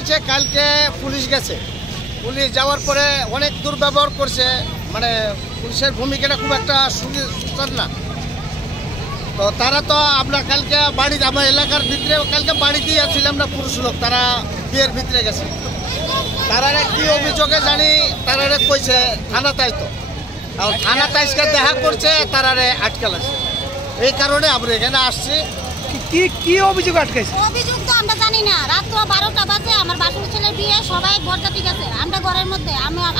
হয়েছে কালকে পুলিশ গেছে, পুলিশ যাওয়ার পরে অনেক দুর্ব্যবহার করছে, মানে পুলিশের ভূমিকাটা খুব একটা সুন্দর না। তো তারা তো আমরা কালকে বাড়ি আমার এলাকার ভিতরে কালকে বাড়িতেই আসছিলাম না, পুরুষ লোক তারা বিয়ের ভিতরে গেছে। তারা কি অভিযোগে জানি তারা কইছে থানা তাই তো থানা তাইসকে দেখা করছে, তারা আটকাল আছে। এই কারণে আমরা এখানে আসছি। কি কি অভিযোগ আটকাইছে? অভিযোগ তো আমরা জানি না। রাত 12টা বাজে, আমার বাসুর ছেলের বিয়ে, সবাই বরযাত্রী গেছে, আমরা ঘরের মধ্যে,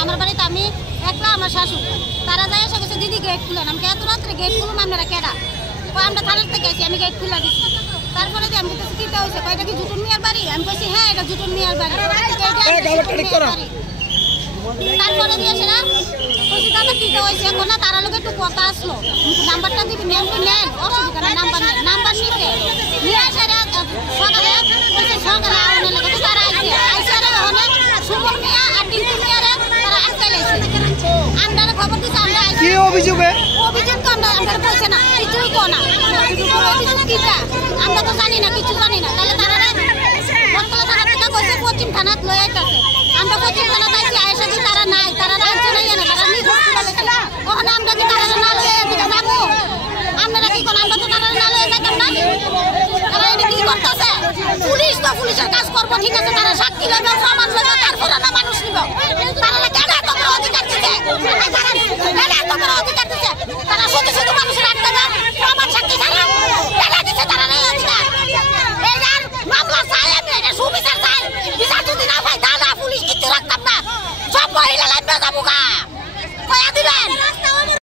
আমার বাড়িতে আমি একলা, আমার শাশুড়। তারা যায় এসে গেছে দিদি গেট খুলেন। আমি এত রাত্রে গেট খুলুন, আপনারা কেডা? আমরা থানার থেকে গেছি, আমি গেট খুলে দিচ্ছি। তারপরে যে আমি কিছু কিনতে হয়েছে, এটা কি জুটুন মিয়ার বাড়ি? আমি বলছি হ্যাঁ এটা জুটুন মিয়ার বাড়ি। তারপরে দিয়েছে না বলছি দাদা কিনতে হয়েছে এখন না, তারা লোক একটু কথা আসলো, নাম্বারটা দিবি, নেন অসুবিধা নেই, নাম্বার নিতে নিয়ে আসে সকালে আগুনের লেগে তারা আইসে অনেক সুমন মিয়া আর টিঙ্কু মিয়ারে তারা আটকে লাইছে। আমরা খবর দিচ্ছি, আমরা কি অভিযোগে? অভিযোগ তো আমরা বলছে না, কিছুই কো না। অভিযোগ কিটা আমরা তো